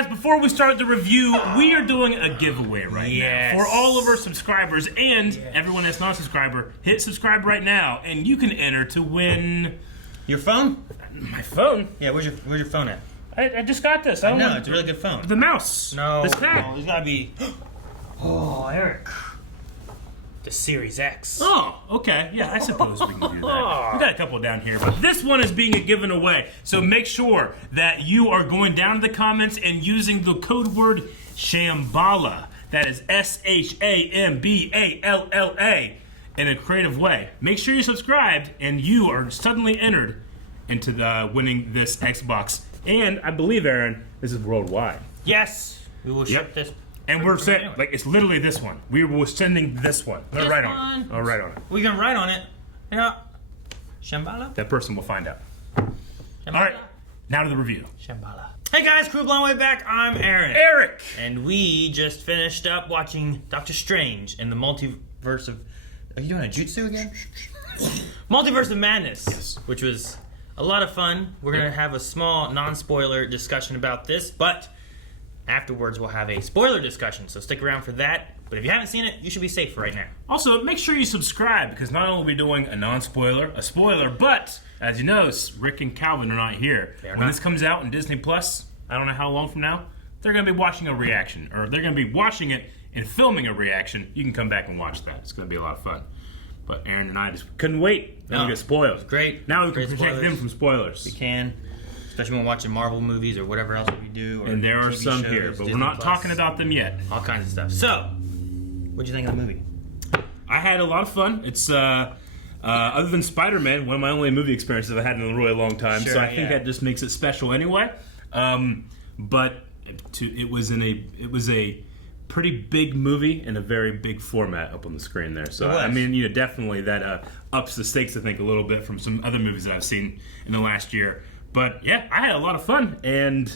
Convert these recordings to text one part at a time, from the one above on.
guys, before we start the review, we are doing a giveaway right now for all of our subscribers and everyone that's not a subscriber. Hit subscribe right now, and you can enter to win your phone. My phone? Yeah, where's your phone at? I just got this. I know, it's a really good phone. The mouse. No, this tag. No, there's gotta be. Oh, Eric. The Series X. Oh, okay. Yeah, I suppose we can do that. We got a couple down here, but this one is being given away. So make sure that you are going down to the comments and using the code word Shambhala. That is SHAMBALLA in a creative way. Make sure you're subscribed, and you are suddenly entered into the winning this Xbox. And I believe, Aaron, this is worldwide. Yes, we will ship this. And we're sending, like, it's literally this one. We were sending this one. This right one. on it. Oh, right on it. We can write on it. Yeah. Shambhala? That person will find out. Shambhala. All right, now to the review. Shambhala. Hey guys, Crew Blown Way back. I'm Aaron. Eric! And we just finished up watching Doctor Strange in the Multiverse of... Are you doing a jutsu again? Multiverse of Madness. Yes. Which was a lot of fun. We're going to have a small, non-spoiler discussion about this, but... afterwards, we'll have a spoiler discussion, so stick around for that. But if you haven't seen it, you should be safe for right now. Also, make sure you subscribe, because not only are we doing a non-spoiler, a spoiler, but, as you know, Rick and Calvin are not here. When this comes out in Disney Plus, I don't know how long from now, they're going to be watching a reaction, or they're going to be watching it and filming a reaction. You can come back and watch that. It's going to be a lot of fun. But Aaron and I just couldn't wait. Then we get spoiled. Great. Now we can protect them from spoilers. We can. Especially when we're watching Marvel movies or whatever else we do. Or and there are TV some shows, here, but Disney we're not Plus, talking about them yet. All kinds of stuff. So, what'd you think of the movie? I had a lot of fun. It's, other than Spider-Man, one of my only movie experiences I've had in a really long time, so I think that just makes it special anyway. But it was a pretty big movie in a very big format up on the screen there. So, I mean, definitely that ups the stakes, I think, a little bit from some other movies that I've seen in the last year. But yeah, I had a lot of fun, and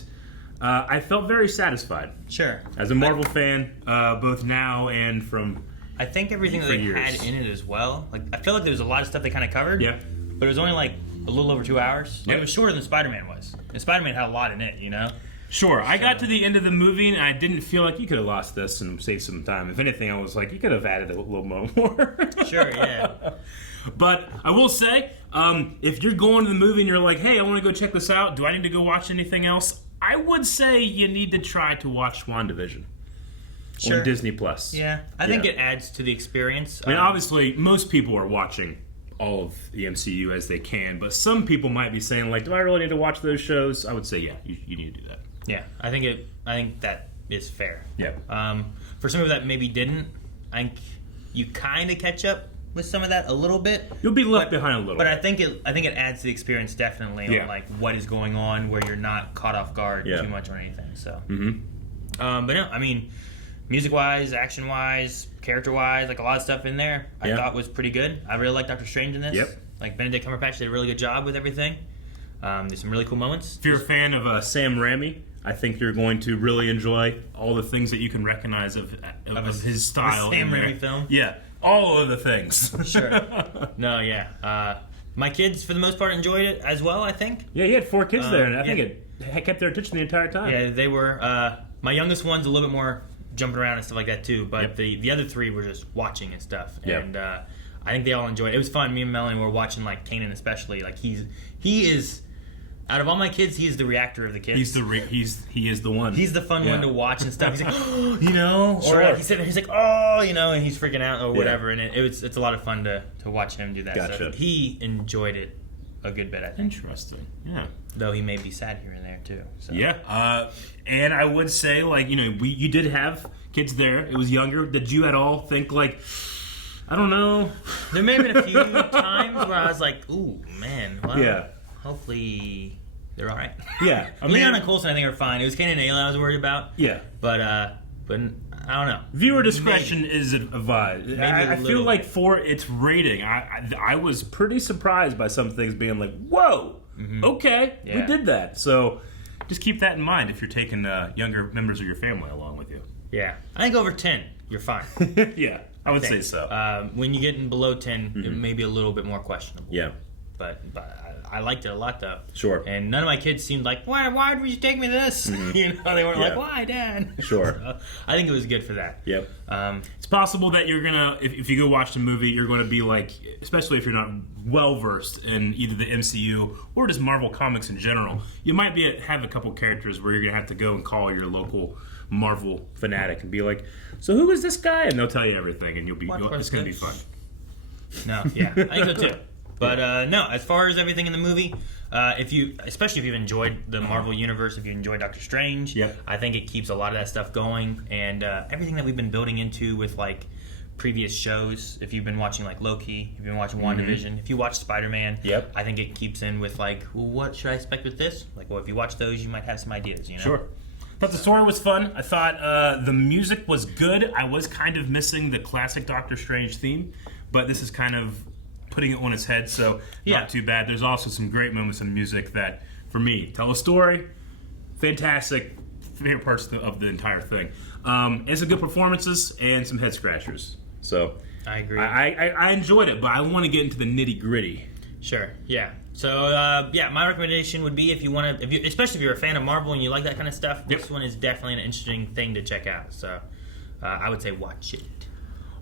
I felt very satisfied. Sure. As a Marvel fan, both now and from I think everything that they had in it as well. Like, I feel like there was a lot of stuff they kind of covered. Yeah. But it was only like a little over 2 hours. Like, it was shorter than Spider-Man was. And Spider-Man had a lot in it, you know? Sure. I got to the end of the movie, and I didn't feel like you could have lost this and saved some time. If anything, I was like, you could have added a little more. Sure, yeah. But I will say, if you're going to the movie and you're like, hey, I want to go check this out, do I need to go watch anything else? I would say you need to try to watch WandaVision on Disney Plus. Yeah, I think it adds to the experience. I mean, obviously, most people are watching all of the MCU as they can, but some people might be saying, like, do I really need to watch those shows? I would say, yeah, you need to do that. Yeah, I think that is fair. Yeah. For some people that maybe didn't, I think you kind of catch up with some of that a little bit. You'll be left behind a little bit. But I think it adds to the experience definitely on like what is going on, where you're not caught off guard too much or anything. So, but no, I mean, music-wise, action-wise, character-wise, like a lot of stuff in there I thought was pretty good. I really like Doctor Strange in this. Yep. Like Benedict Cumberbatch did a really good job with everything. There's some really cool moments. If you're a fan of Sam Raimi, I think you're going to really enjoy all the things that you can recognize of his style. Sam Raimi film? Yeah. All of the things. Sure. No, yeah. My kids, for the most part, enjoyed it as well, I think. Yeah, he had 4 kids there, and I think it kept their attention the entire time. Yeah, they were... my youngest one's a little bit more jumping around and stuff like that, too, but the other 3 were just watching and stuff. Yep. And I think they all enjoyed it. It was fun. Me and Melanie were watching, like, Kanan especially. Like, he is... Out of all my kids, he is the reactor of the kids. He is the one. He's the fun one to watch and stuff. He's like, oh, you know, sure. Or like he's like, oh, you know, and he's freaking out or whatever. And it's a lot of fun to watch him do that. Gotcha. So he enjoyed it a good bit, I think. Interesting. Yeah. Though he may be sad here and there too. So. Yeah. And I would say, like, you did have kids there. It was younger. Did you at all think like, I don't know? There may have been a few times where I was like, ooh, man. Well, yeah. Hopefully they're all right. Yeah. Leon and Coulson, I think, are fine. It was Kanan and Ayla I was worried about. Yeah. But I don't know. Viewer discretion is advised. I feel like for its rating, I was pretty surprised by some things being like, whoa, okay, we did that. So just keep that in mind if you're taking younger members of your family along with you. Yeah. I think over 10, you're fine. Yeah, I would say so. When you get in below 10, it may be a little bit more questionable. Yeah. But I liked it a lot though. Sure. And none of my kids seemed like, why would you take me to this? You know, they weren't like, why, Dad? Sure. So, I think it was good for that. Yep. It's possible that you're gonna, if you go watch the movie, you're going to be like, especially if you're not well versed in either the MCU or just Marvel comics in general, you might have a couple characters where you're gonna have to go and call your local Marvel fanatic and be like, so who is this guy? And they'll tell you everything, and it's gonna be fun. No, yeah, I think so too. But no, as far as everything in the movie, especially if you've enjoyed the Marvel Universe, if you enjoy Doctor Strange, I think it keeps a lot of that stuff going, and everything that we've been building into with like previous shows. If you've been watching like Loki, if you've been watching WandaVision, if you watch Spider-Man, I think it keeps in with like, well, what should I expect with this? Like, well, if you watch those, you might have some ideas. You know? Sure. I thought the story was fun. I thought the music was good. I was kind of missing the classic Doctor Strange theme, but this is kind of putting it on its head, so not too bad. There's also some great moments in music that, for me, tell a story. Fantastic. Favorite parts of the entire thing. And some good performances and some head scratchers. So I agree. I enjoyed it, but I want to get into the nitty gritty. Sure. Yeah. So my recommendation would be if you want to, especially if you're a fan of Marvel and you like that kind of stuff, this one is definitely an interesting thing to check out. So I would say watch it.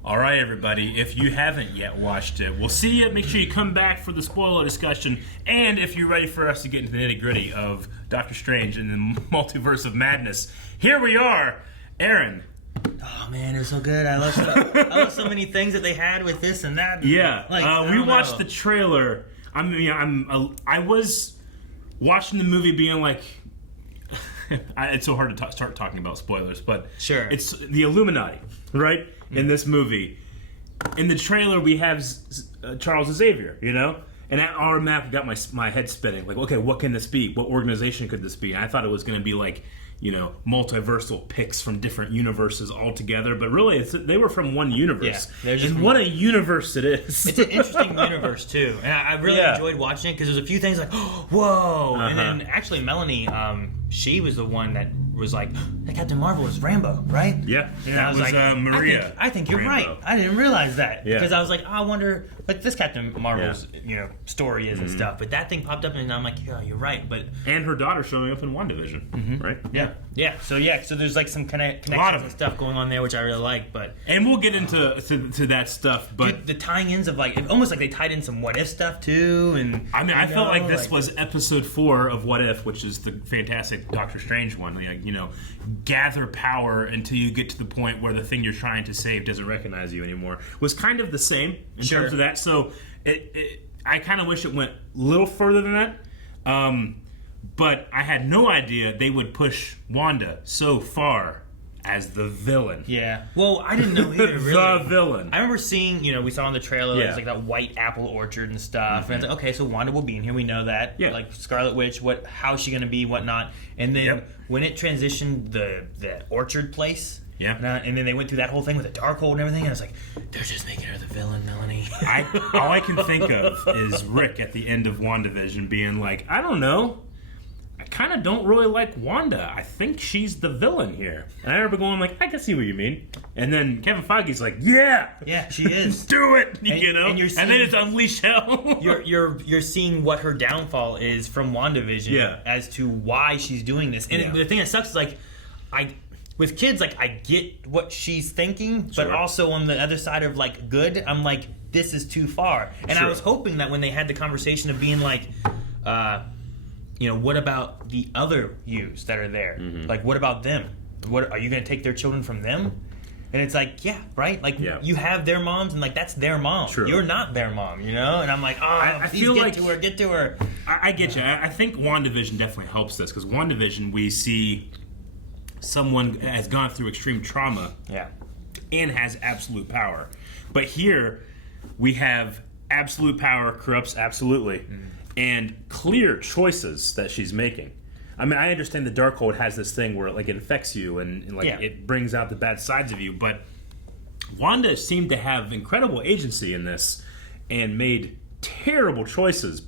All right, everybody. If you haven't yet watched it, we'll see you. Make sure you come back for the spoiler discussion. And if you're ready for us to get into the nitty-gritty of Doctor Strange and the Multiverse of Madness, here we are. Aaron. Oh, man, it was so good. I love so many things that they had with this and that. Yeah. We watched the trailer. I was watching the movie being like... it's so hard to start talking about spoilers, but sure. It's the Illuminati, right? In this movie. In the trailer, we have Charles Xavier, you know? And that automatically got my head spinning. Like, okay, what can this be? What organization could this be? And I thought it was going to be like, you know, multiversal picks from different universes all together. But really, they were from one universe. Yeah, and what a universe it is. It's an interesting universe, too. And I really enjoyed watching it because there's a few things like, oh, whoa. And then actually, Melanie, she was the one that was like, that Captain Marvel is Rambo, right? Yeah. And I was like, Maria. I think you're right. I didn't realize that. Because I was like, I wonder what this Captain Marvel's story is and stuff. But that thing popped up and I'm like, yeah, you're right. And her daughter showing up in WandaVision, right? Yeah. So there's like some connections and stuff going on there, which I really like. And we'll get into that stuff. But the tying-ins of like, almost like they tied in some What If stuff too. And I felt like this was episode 4 of What If, which is the fantastic Doctor Strange one. Like, you know, gather power until you get to the point where the thing you're trying to save doesn't recognize you anymore. Was kind of the same in terms of that. So I kind of wish it went a little further than that. But I had no idea they would push Wanda so far as the villain. Yeah. Well, I didn't know either, really. The villain. I remember seeing, we saw in the trailer, there's like that white apple orchard and stuff. And it's like, okay, so Wanda will be in here. We know that. Yeah. Like Scarlet Witch, how's she going to be, whatnot. And then when it transitioned the orchard place, and then they went through that whole thing with the Darkhold and everything, and I was like, they're just making her the villain, Melanie. All I can think of is Rick at the end of WandaVision being like, I don't know. I kind of don't really like Wanda. I think she's the villain here. And I remember going like, I can see what you mean. And then Kevin Feige's like, yeah, she is. Do it, and you're seeing, and then it's unleash hell. you're seeing what her downfall is from WandaVision as to why she's doing this. And the thing that sucks is like, with kids, like I get what she's thinking, but also on the other side of like good, I'm like, this is too far. And I was hoping that when they had the conversation of being like, what about the other yous that are there? Mm-hmm. Like, what about them? What are you going to take their children from them? And it's like, right? Like, you have their moms, and like that's their mom. True. You're not their mom, And I'm like, I feel get to her. I get you. I think WandaVision definitely helps this because WandaVision, we see someone has gone through extreme trauma, and has absolute power. But here, we have absolute power corrupts absolutely. Mm-hmm. And clear choices that she's making. I mean, I understand the Darkhold has this thing where it infects you and it brings out the bad sides of you, but Wanda seemed to have incredible agency in this and made terrible choices,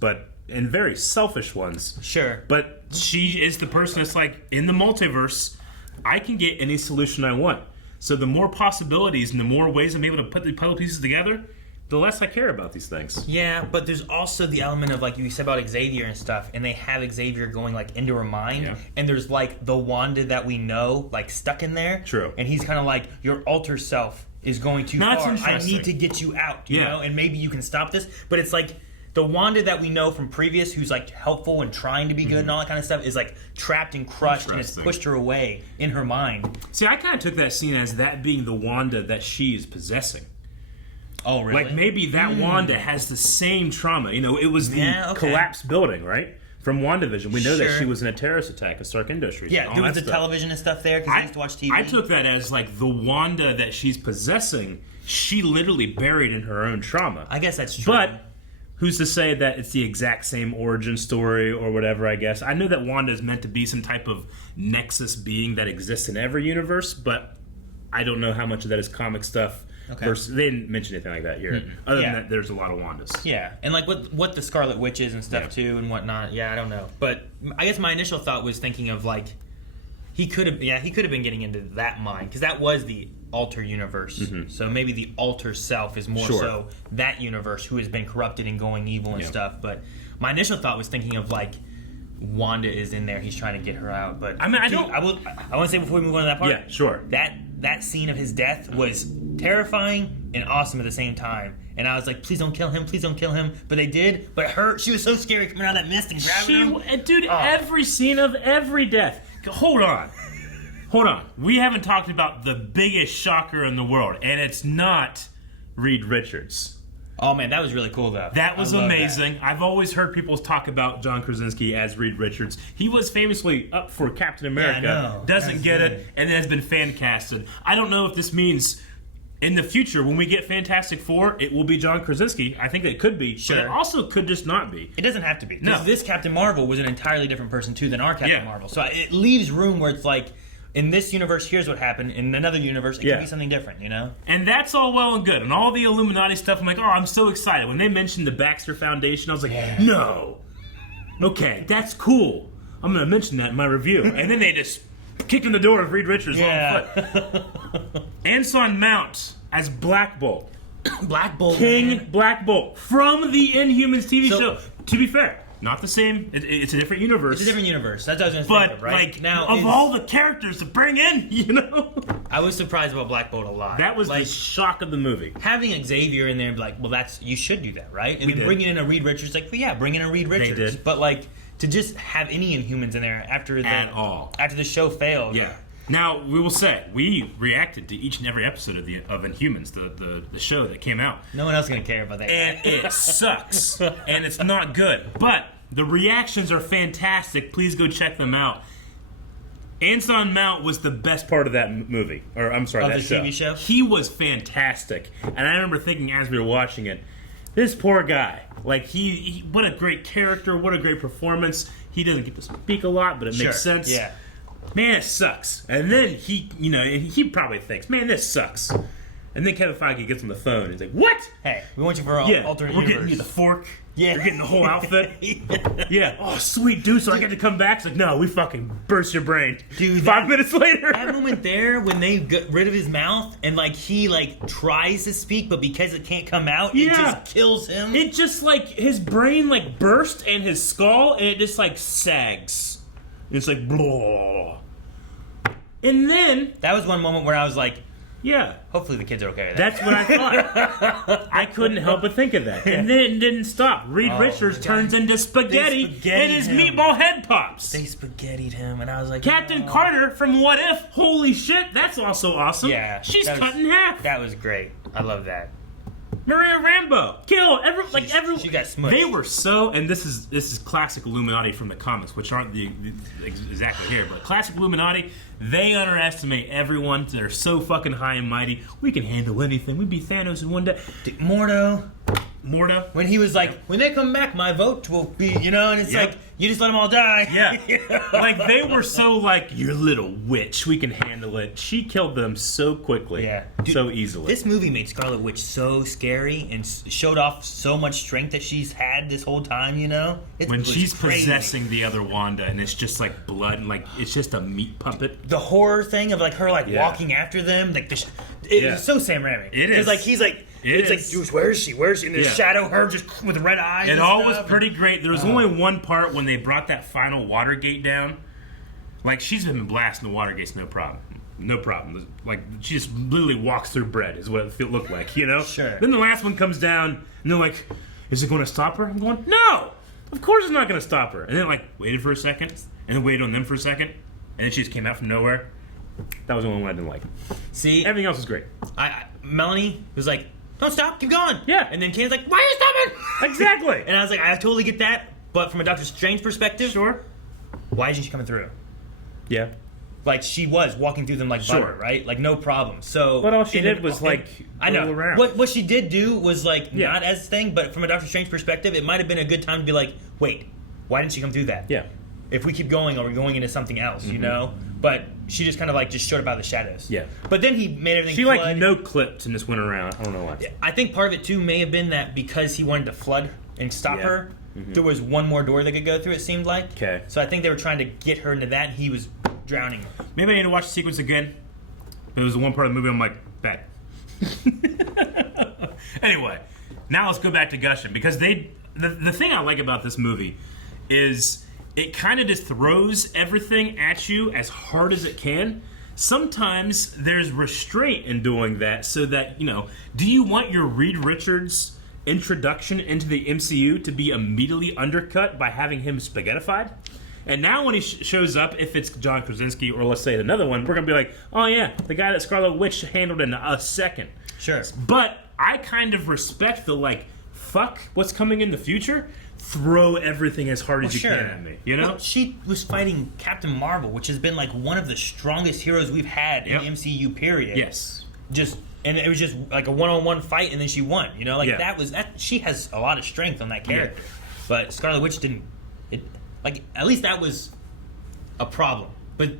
and very selfish ones. Sure. But she is the person that's like, in the multiverse, I can get any solution I want. So the more possibilities and the more ways I'm able to put the puzzle pieces together, the less I care about these things. Yeah, but there's also the element of, like you said about Xavier and stuff, and they have Xavier going, like, into her mind, and there's, like, the Wanda that we know, like, stuck in there. True. And he's kind of like, your alter self is going too far. I need to get you out, you know, and maybe you can stop this. But it's like, the Wanda that we know from previous, who's, like, helpful and trying to be good and all that kind of stuff, is, like, trapped and crushed, and it's pushed her away in her mind. See, I kind of took that scene as that being the Wanda that she is possessing. Oh, really? Like, maybe that Wanda has the same trauma. You know, it was the collapsed building, right? From WandaVision. We know that she was in a terrorist attack at Stark Industries. Yeah, there was the television and stuff there, because I used to watch TV. I took that as, like, the Wanda that she's possessing, she literally buried in her own trauma. I guess that's true. But who's to say that it's the exact same origin story or whatever, I guess. I know that Wanda is meant to be some type of nexus being that exists in every universe, but I don't know how much of that is comic stuff. Okay. Versus, they didn't mention anything like that here. Other than that, there's a lot of Wandas. Yeah, and like what the Scarlet Witch is and stuff too and whatnot. Yeah, I don't know, but I guess my initial thought was thinking of like he could have been getting into that mind because that was the alter universe. So maybe the alter self is more so that universe who has been corrupted and going evil and stuff. But my initial thought was thinking of like Wanda is in there. He's trying to get her out. But I mean, I want to say before we move on to that part. Yeah, sure. That scene of his death was terrifying and awesome at the same time. And I was like, please don't kill him, please don't kill him. But they did. But she was so scary coming out of that mist and grabbing him. Dude, every scene of every death. Hold on. We haven't talked about the biggest shocker in the world, and it's not Reed Richards. Oh, man, that was really cool, though. That was amazing. I've always heard people talk about John Krasinski as Reed Richards. He was famously up for Captain America, doesn't get it, and then has been fan-casted. I don't know if this means in the future, when we get Fantastic Four, it will be John Krasinski. I think it could be, but it also could just not be. It doesn't have to be. No. This Captain Marvel was an entirely different person, too, than our Captain Marvel. So it leaves room where it's like, in this universe, here's what happened. In another universe, it could be something different, you know? And that's all well and good. And all the Illuminati stuff, I'm like, I'm so excited. When they mentioned the Baxter Foundation, I was like, no. Okay, that's cool. I'm going to mention that in my review. And then they just kicked in the door of Reed Richards' long foot. Anson Mount as Black Bolt. Black Bolt. King Black Bolt. From the Inhumans TV show. To be fair. Not the same. It's a different universe. It's a different universe. That's what I was going to think of, right? Like, now, of all the characters to bring in, you know? I was surprised about Black Bolt a lot. That was the shock of the movie. Having Xavier in there and be like, well, you should do that, right? And then bringing in a Reed Richards, like, well, yeah, bring in a Reed Richards. They did. But, like, to just have any Inhumans in there after the show failed. Yeah. Now, we will say, we reacted to each and every episode of Inhumans, the show that came out. No one else is going to care about that. And it sucks. And it's not good. But the reactions are fantastic. Please go check them out. Anson Mount was the best part of that movie. Or, I'm sorry, that show. TV show? He was fantastic. And I remember thinking as we were watching it, this poor guy, like, he what a great character, what a great performance. He doesn't get to speak a lot, but it makes sense. Yeah. Man, it sucks. And then he probably thinks, man, this sucks. And then Kevin Feige gets on the phone and he's like, what? Hey, we want you for our alternate universe. We're getting you the fork. Yeah. You're getting the whole outfit. Yeah. Oh, sweet, dude. So I get to come back? It's like, no, we fucking burst your brain. Dude. 5 minutes later. That moment there when they get rid of his mouth and, like, he, like, tries to speak, but because it can't come out, it just kills him. It just, like, his brain, like, burst and his skull, and it just, like, sags. And it's like, blah. And then... That was one moment where I was like... Yeah. Hopefully the kids are okay with that. That's what I thought. I couldn't help but think of that. And then it didn't stop. Reed Richards turns into spaghetti and his meatball head pops. They spaghettied him, and I was like... Captain Carter from What If? Holy shit, that's also awesome. Yeah. She's cut in half. That was great. I love that. Maria Rambeau. Kill. Everyone. She got smushed. They were so... And this is classic Illuminati from the comics, which aren't exactly here, but classic Illuminati... They underestimate everyone. They're so fucking high and mighty. We can handle anything. We'd be Thanos in one day. Mordo. When he was like, when they come back, my vote will be, you know, and it's like, you just let them all die. Yeah. Like, they were so like, you little witch, we can handle it. She killed them so quickly. Yeah. So easily. This movie made Scarlet Witch so scary and showed off so much strength that she's had this whole time, you know? When she's possessing the other Wanda and it's just like blood and like, it's just a meat puppet. The horror thing of like her like walking after them, like it was so Sam Raimi. It is. It's like he's like It's like, Juice, where is she? Where is she? And the shadow, her just with red eyes. It all was pretty great. There was only one part when they brought that final Watergate down. Like, she's been blasting the Watergates, no problem. No problem. Like, she just literally walks through bread, is what it looked like, you know? Sure. Then the last one comes down, and they're like, is it going to stop her? I'm going, no! Of course it's not going to stop her. And then, like, waited for a second, and then waited on them for a second, and then she just came out from nowhere. That was the only one I didn't like. See? Everything else was great. Melanie was like, don't stop, keep going. Yeah. And then Kane's like, why are you stopping? Exactly. And I was like, I totally get that, but from a Doctor Strange perspective, Sure. why isn't she coming through? Yeah. Like, she was walking through them like butter, right? Like, no problem. So, but all she did was, like, I know. around. What she did do was, like, not as thing, but from a Doctor Strange perspective, it might have been a good time to be like, wait, why didn't she come through that? Yeah. If we keep going, are we going into something else, you know? But she just kind of, like, just showed up out of the shadows. Yeah. But then he made everything She, flood. like, no-clipped and just went around. I don't know why. I think part of it, too, may have been that because he wanted to flood and stop her, there was one more door they could go through, it seemed like. Okay. So I think they were trying to get her into that, and he was drowning her. Maybe I need to watch the sequence again. It was the one part of the movie I'm like, bet. Anyway, now let's go back to Gushing, because the thing I like about this movie is it kind of just throws everything at you as hard as it can. Sometimes there's restraint in doing that so that, you know, do you want your Reed Richards introduction into the MCU to be immediately undercut by having him spaghettified? And now when he shows up, if it's John Krasinski or let's say another one, we're going to be like, oh yeah, the guy that Scarlet Witch handled in a second. Sure. But I kind of respect the, like, fuck what's coming in the future. Throw everything as hard as you can at me, you know? Well, she was fighting Captain Marvel, which has been like one of the strongest heroes we've had in the MCU period. Yes. And it was just like a one-on-one fight, and then she won. You know, like that. She has a lot of strength on that character, but Scarlet Witch didn't. Like, at least that was a problem. But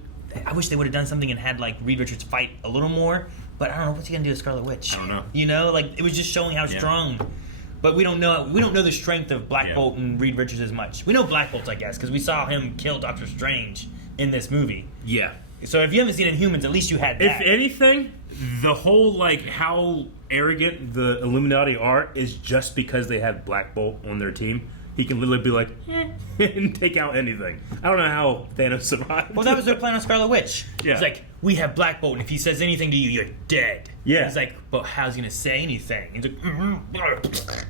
I wish they would have done something and had like Reed Richards fight a little more. But I don't know what's he gonna do to Scarlet Witch. I don't know. You know, like it was just showing how strong. But we don't know the strength of Black Bolt and Reed Richards as much. We know Black Bolt, I guess, because we saw him kill Doctor Strange in this movie. Yeah. So if you haven't seen Inhumans, at least you had that. If anything, the whole, like, how arrogant the Illuminati are is just because they have Black Bolt on their team. He can literally be like, and take out anything. I don't know how Thanos survived. Well, that was their plan on Scarlet Witch. Yeah. It's like, we have Black Bolt, and if he says anything to you, you're dead. Yeah. He's like, but how's he going to say anything? He's like,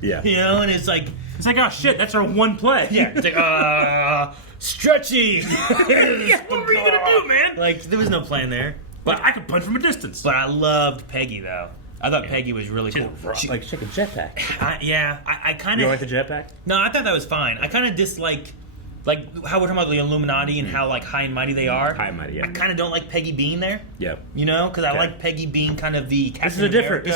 yeah. You know, and it's like, oh shit, that's our one play. Yeah. It's like, stretchy. What were you going to do, man? Like, there was no plan there. But I could punch from a distance. But I loved Peggy, though. I thought Peggy was really cool. Like, she could jetpack. I kind of... You don't like the jetpack? No, I thought that was fine. I kind of dislike... Like, how we're talking about the Illuminati and how, like, high and mighty they are. High and mighty, yeah. I kind of don't like Peggy being there. Yeah. You know? Because I like Peggy being kind of the Captain This is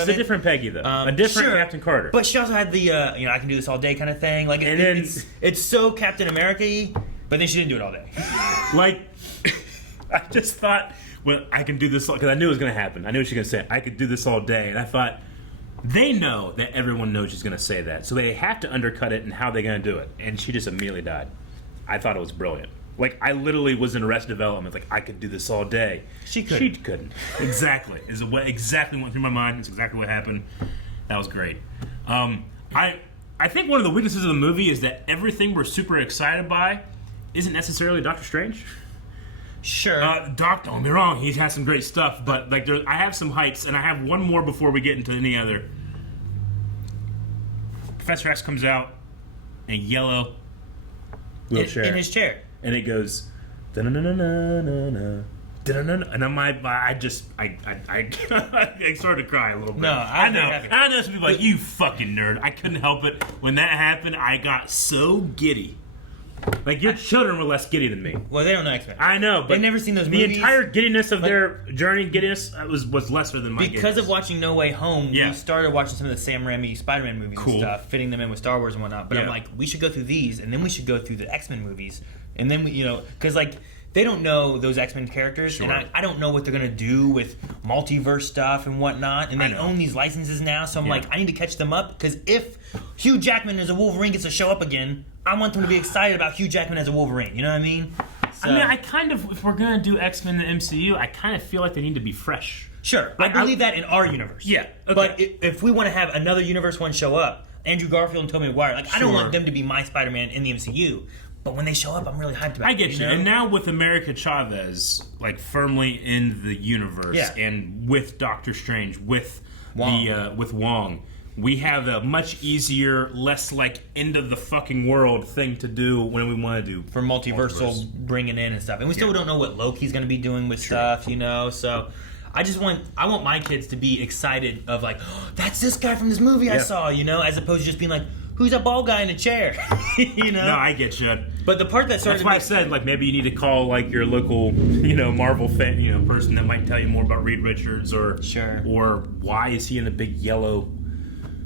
a different Peggy, though. A different Captain Carter. But she also had the, I can do this all day kind of thing. Like, it's so Captain America-y, but then she didn't do it all day. Like, I just thought... Well, I can do this because I knew it was going to happen. I knew she was going to say, I could do this all day. And I thought, they know that everyone knows she's going to say that. So they have to undercut it and how they're going to do it. And she just immediately died. I thought it was brilliant. Like, I literally was in Arrested Development. Like, I could do this all day. She couldn't. She couldn't. Exactly. Exactly went through my mind. It's exactly what happened. That was great. I think one of the weaknesses of the movie is that everything we're super excited by isn't necessarily Doctor Strange. Sure. Doc, don't get me wrong, he's had some great stuff, but like I have some heights, and I have one more before we get into any other. Professor X comes out in a yellow wheelchair. In his chair. And it goes, da-na-na-na-na-na, da-na-na-na, and I started to cry a little bit. No, I know some people are like, you fucking nerd. I couldn't help it. When that happened, I got so giddy. Like, your children were less giddy than me. Well, they don't know X-Men. I know, but they've never seen those movies. The entire giddiness of their journey, giddiness, was lesser than my Because giddiness. of watching No Way Home, we started watching some of the Sam Raimi Spider-Man movies and stuff, fitting them in with Star Wars and whatnot. But I'm like, we should go through these, and then we should go through the X-Men movies. And then, because, like, they don't know those X-Men characters, and I don't know what they're going to do with multiverse stuff and whatnot, and they own these licenses now, so I'm like, I need to catch them up, because if Hugh Jackman as a Wolverine gets to show up again, I want them to be excited about Hugh Jackman as a Wolverine, you know what I mean? So, I mean, I kind of, if we're going to do X-Men in the MCU, I kind of feel like they need to be fresh. Sure, I believe that in our universe. Yeah, okay. But if we want to have another universe one show up, Andrew Garfield and Tobey Maguire, like I don't want them to be my Spider-Man in the MCU. But when they show up, I'm really hyped about it. I get you. And now with America Chavez, like firmly in the universe, and with Doctor Strange, with Wong. With Wong, we have a much easier, less like end of the fucking world thing to do when we want to do for multiversal bringing in and stuff. And we still don't know what Loki's going to be doing with stuff, you know. So I want my kids to be excited of like, oh, that's this guy from this movie I saw, you know, as opposed to just being like, who's that bald guy in a chair? You know? No, I get you. But the part that started That's why I said, like, maybe you need to call, like, your local, you know, Marvel fan, you know, person that might tell you more about Reed Richards or why is he in a big yellow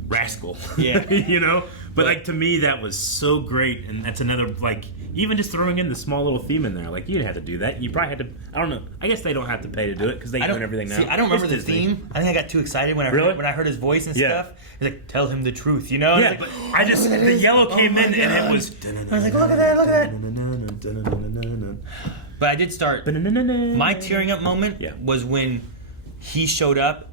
rascal? Yeah. You know? But, like, to me, that was so great. And that's another, like, even just throwing in the small little theme in there. Like, you didn't have to do that. You probably had to, I don't know. I guess they don't have to pay to do it because they own everything now. See, I don't remember the theme. I think I got too excited when I heard his voice and stuff. He's like, tell him the truth, you know? Yeah, like, but I just, the yellow came in and it was... I was like, look at that. But I did start... My tearing up moment was when he showed up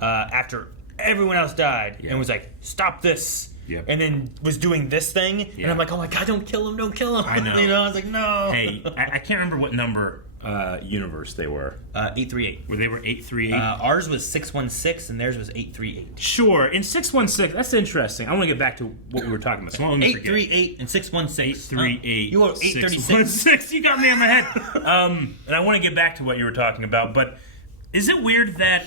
after everyone else died and was like, stop this. Yep. And then was doing this thing, and I'm like, oh my god, don't kill him. I know. You know, I was like, no. Hey, I can't remember what number universe they were. 838. Where they were 838? Ours was 616, and theirs was 838. Sure. In 616, that's interesting. I want to get back to what we were talking about. So 838 and 616. 838. You were 836. You got me on my head. And I want to get back to what you were talking about, but is it weird that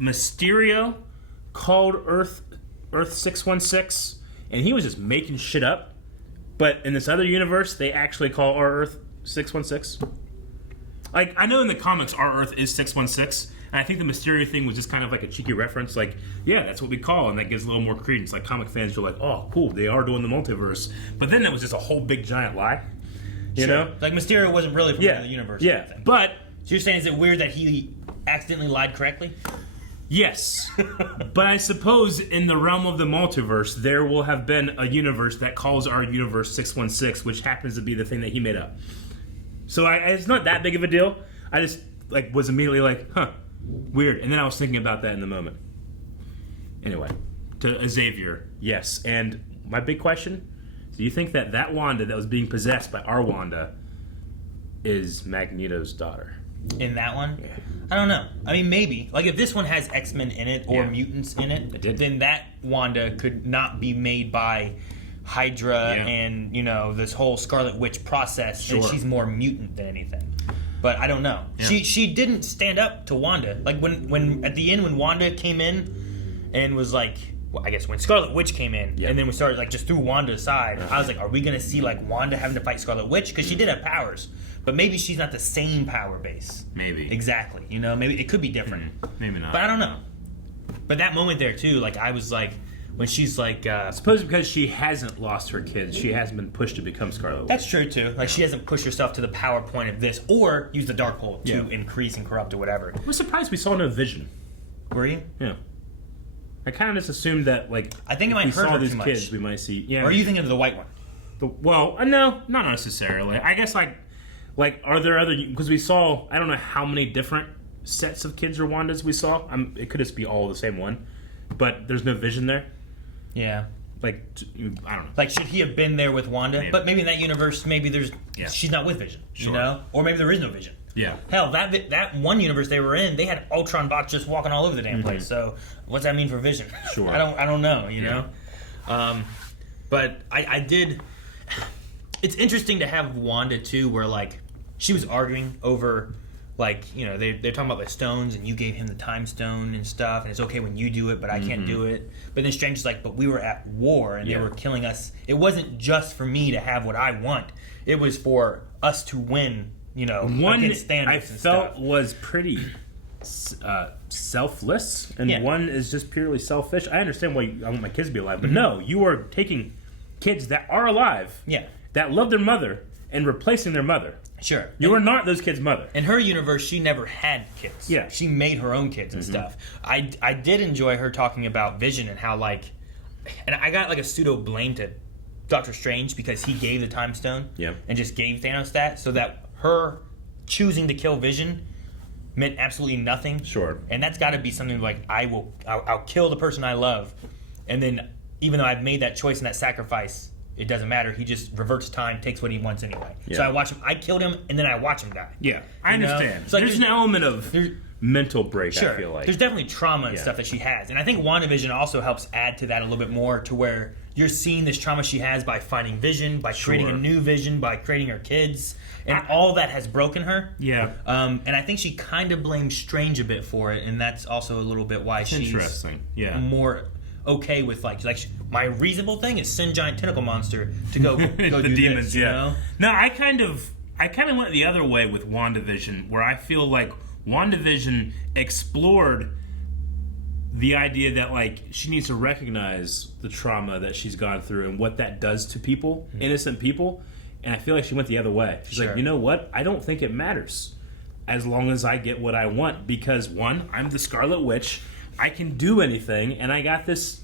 Mysterio called Earth 616, and he was just making shit up. But in this other universe, they actually call our Earth 616. Like, I know in the comics, our Earth is 616, and I think the Mysterio thing was just kind of like a cheeky reference. Like, yeah, that's what we call, and that gives a little more credence. Like, comic fans are like, oh, cool, they are doing the multiverse. But then that was just a whole big giant lie. You know? Like, Mysterio wasn't really from the universe. Yeah, but... So you're saying, is it weird that he accidentally lied correctly? Yes, but I suppose in the realm of the multiverse, there will have been a universe that calls our universe 616, which happens to be the thing that he made up. So it's not that big of a deal. I just was immediately like, huh, weird. And then I was thinking about that in the moment. Anyway, to Xavier, yes. And my big question, do you think that Wanda that was being possessed by our Wanda is Magneto's daughter? In that one? Yeah. I don't know. I mean, maybe. Like, if this one has X-Men in it or mutants in it, then that Wanda could not be made by Hydra and, you know, this whole Scarlet Witch process. Sure. And she's more mutant than anything. But I don't know. Yeah. She didn't stand up to Wanda. Like, when at the end, when Wanda came in and was like... Well, I guess when Scarlet Witch came in, and then we started, like, just threw Wanda aside, I was like, are we going to see, like, Wanda having to fight Scarlet Witch? Because she did have powers. But maybe she's not the same power base. Maybe. Exactly. You know, maybe it could be different. Maybe not. But I don't know. But that moment there, too, like, I was like, when she's like... I suppose because she hasn't lost her kids, she hasn't been pushed to become Scarlet Witch. That's true, too. Like, she hasn't pushed herself to the power point of this, or use the Darkhold to increase and corrupt or whatever. I was surprised we saw no Vision. Were you? Yeah. I kind of just assumed that, like, I think it might hurt her too much. Kids, we might see... Yeah. Or are you thinking of the white one? No, not necessarily. I guess, like, are there other... Because we saw, I don't know how many different sets of kids or Wandas we saw. It could just be all the same one. But there's no Vision there. Yeah. Like, I don't know. Like, should he have been there with Wanda? Maybe. But maybe in that universe, maybe there's... Yeah. She's not with Vision, you know? Or maybe there is no Vision. Yeah. Hell, that one universe they were in, they had Ultron bots just walking all over the damn place. So, what's that mean for Vision? Sure. I don't know, you know? But I did... It's interesting to have Wanda, too, where, like, she was arguing over, like, you know, they're talking about the stones, and you gave him the time stone and stuff, and it's okay when you do it, but I can't do it. But then Strange is like, but we were at war, and they were killing us. It wasn't just for me to have what I want. It was for us to win, you know, against Thanos I and felt stuff. was pretty selfless, and one is just purely selfish. I understand why I want my kids to be alive, but no, you are taking kids that are alive, that love their mother, and replacing their mother. Sure. You are not those kids' mother. In her universe, she never had kids. Yeah. She made her own kids and stuff. I did enjoy her talking about Vision and how, like... And I got, like, a pseudo blame to Doctor Strange because he gave the Time Stone and just gave Thanos that, so that her choosing to kill Vision meant absolutely nothing. Sure. And that's got to be something like I'll kill the person I love, and then even though I've made that choice and that sacrifice, it doesn't matter. He just reverts time, takes what he wants anyway. Yeah. So I watch him. I killed him, and then I watch him die. Yeah, I understand. So like, there's an element of mental break. Sure. I feel like there's definitely trauma and stuff that she has, and I think WandaVision also helps add to that a little bit more, to where you're seeing this trauma she has by finding Vision, by creating a new Vision, by creating her kids, and all that has broken her. Yeah. And I think she kind of blames Strange a bit for it, and that's also a little bit why she's more okay with my reasonable thing is send giant tentacle monster to go the do demons. this, you know? No, I kind of went the other way with WandaVision, where I feel like WandaVision explored the idea that like she needs to recognize the trauma that she's gone through and what that does to people, innocent people. And I feel like she went the other way. She's like, you know what? I don't think it matters as long as I get what I want, because one, I'm the Scarlet Witch. I can do anything, and I got this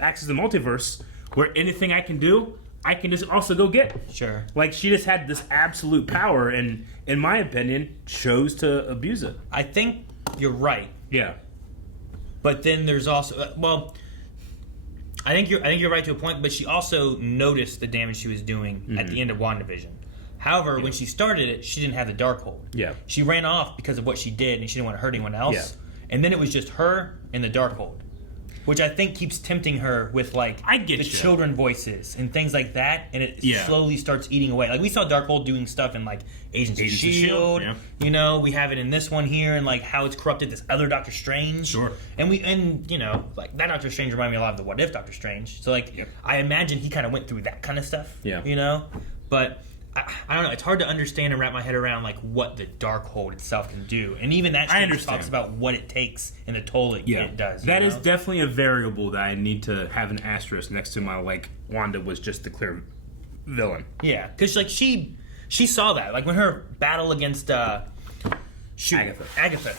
access to the multiverse where anything I can do, I can just also go get. Sure. Like, she just had this absolute power, and in my opinion, chose to abuse it. I think you're right. Yeah. But then there's also I think you're right to a point, but she also noticed the damage she was doing at the end of WandaVision. However, when she started it, she didn't have the Darkhold. Yeah. She ran off because of what she did, and she didn't want to hurt anyone else. Yeah. And then it was just her and the Darkhold, which I think keeps tempting her with like the children voices and things like that, and it slowly starts eating away. Like we saw Darkhold doing stuff in like Agents of S.H.I.E.L.D. Yeah. You know, we have it in this one here, and like how it's corrupted this other Doctor Strange. Sure. And you know, like that Doctor Strange reminded me a lot of the What If Doctor Strange. So like I imagine he kind of went through that kind of stuff. Yeah. You know, but. I don't know. It's hard to understand and wrap my head around like what the Darkhold itself can do, and even that talks about what it takes and the toll it does. That is definitely a variable that I need to have an asterisk next to my like. Wanda was just the clear villain. Yeah, because like she saw that like when her battle against Agatha.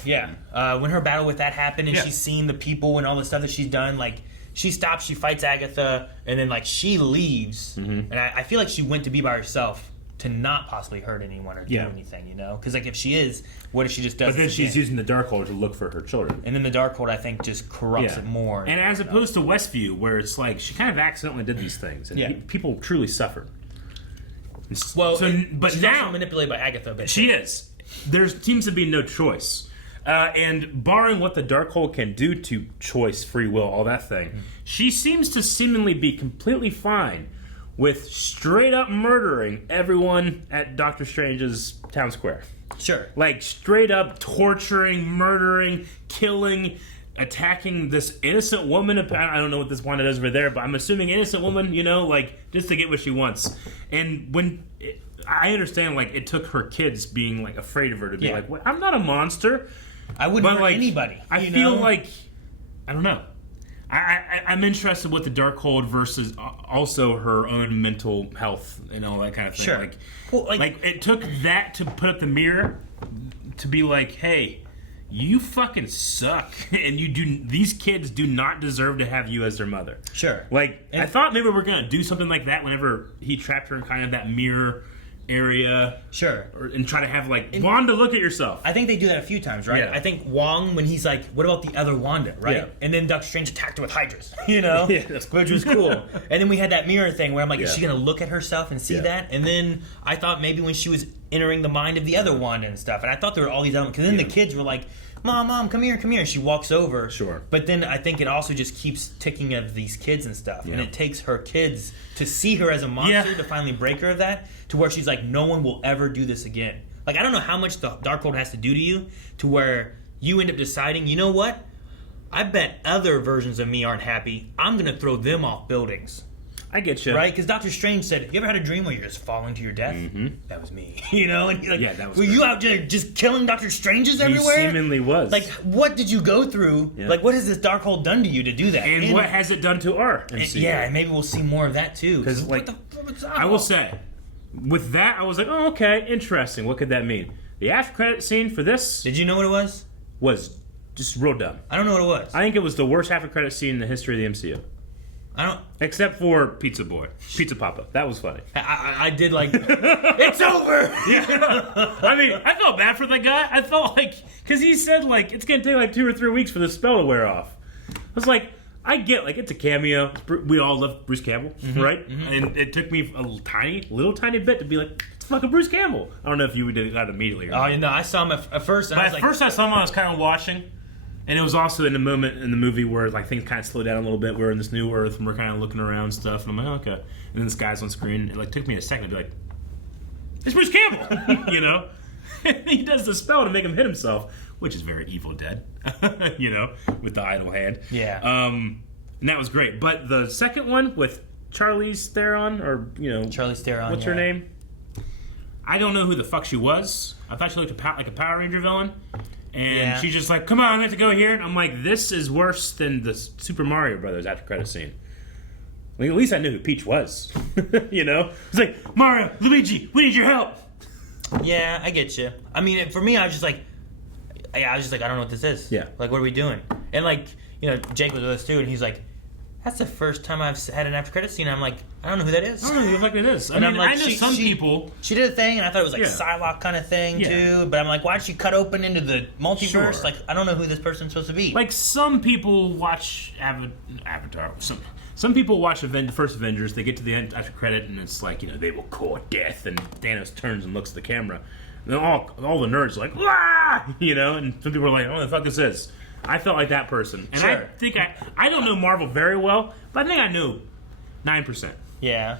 Yeah, when her battle with that happened, and she's seen the people and all the stuff that she's done, like. She stops, she fights Agatha, and then like she leaves, and I feel like she went to be by herself to not possibly hurt anyone or do anything, you know? Because like if she is, what if she just does? But then she's using the Darkhold to look for her children, and then the Darkhold I think just corrupts it more. And as opposed to Westview, where it's like she kind of accidentally did these things, and people truly suffered. Well, but she's now also manipulated by Agatha. But she is. There seems to be no choice. And barring what the Darkhold can do to choice, free will, all that thing, she seems to seemingly be completely fine with straight up murdering everyone at Doctor Strange's town square. Sure. Like straight up torturing, murdering, killing, attacking this innocent woman. I don't know what this Wanda does over there, but I'm assuming innocent woman, you know, like just to get what she wants. And I understand, like it took her kids being like afraid of her to be like, well, I'm not a monster. I wouldn't hurt anybody. I feel like, I don't know. I'm interested with the Darkhold versus also her own mental health and all that kind of thing. Sure. Like it took that to put up the mirror to be like, hey, you fucking suck, and these kids do not deserve to have you as their mother. Sure. Like I thought maybe we're gonna do something like that whenever he trapped her in kind of that mirror area, and try to have like Wanda, look at yourself. I think they do that a few times, right? I think Wong, when he's like, "What about the other Wanda?" Right, and then Doctor Strange attacked her with Hydras, you know, which was cool. And then we had that mirror thing where I'm like, is she gonna look at herself and see that? And then I thought maybe when she was entering the mind of the other Wanda and stuff, and I thought there were all these elements because then the kids were like, Mom, come here. And she walks over. Sure. But then I think it also just keeps ticking of these kids and stuff. And it takes her kids to see her as a monster to finally break her of that, to where she's like, no one will ever do this again. Like, I don't know how much the Darkhold has to do to you to where you end up deciding, you know what? I bet other versions of me aren't happy. I'm going to throw them off buildings. I get you. Right? Because Doctor Strange said, you ever had a dream where you're just falling to your death? Mm-hmm. That was me. You know? And you're like, that was were you out there just killing Doctor Stranges everywhere? He seemingly was. Like, what did you go through? Yeah. Like, what has this Darkhold done to you to do that? And what has it done to our MCU? And maybe we'll see more of that, too. Because, like, I will say, with that, I was like, oh, okay, interesting. What could that mean? The after credit scene for this... Did you know what it was? Was just real dumb. I don't know what it was. I think it was the worst after credit scene in the history of the MCU. I don't. Except for Pizza Papa. That was funny. I did like. It's over. Yeah. I mean, I felt bad for the guy. I felt like because he said like it's gonna take like 2 or 3 weeks for the spell to wear off. I was like, I get like it's a cameo. We all love Bruce Campbell, right? Mm-hmm. And it took me a little tiny bit to be like, it's fucking Bruce Campbell. I don't know if you did that immediately. Or not. I saw him at first. And first I saw him, I was kind of watching. And it was also in a moment in the movie where like things kind of slow down a little bit. We're in this new Earth and we're kind of looking around and stuff. And I'm like, okay. And then this guy's on screen. It like took me a second to be like, it's Bruce Campbell, you know. And he does the spell to make him hit himself, which is very Evil Dead, you know, with the idle hand. Yeah. And that was great. But the second one with Charlize Theron, or you know, Charlize Theron. What's her name? I don't know who the fuck she was. I thought she looked like a Power Ranger villain. And she's just like, come on, I have to go here. And I'm like, this is worse than the Super Mario Brothers after credit scene. I mean, at least I knew who Peach was. You know? It's like, Mario, Luigi, we need your help. Yeah, I get you. I mean, for me, I was just like, I don't know what this is. Yeah. Like, what are we doing? And like, you know, Jake was with us too, and he's like, that's the first time I've had an after credit scene. I'm like, I don't know who that is. I don't know who the fuck it is. I mean, I'm like, I know some people. She did a thing, and I thought it was like a Psylocke kind of thing too. But I'm like, why'd she cut open into the multiverse? Sure. Like, I don't know who this person's supposed to be. Like some people watch Avatar. Some people watch the first Avengers. They get to the end after credit, and it's like, you know, they will call death, and Thanos turns and looks at the camera, and then all the nerds are like, wah! You know, and some people are like, oh, what the fuck this is. I felt like that person. And I think I don't know Marvel very well, but I think I knew 9%. Yeah.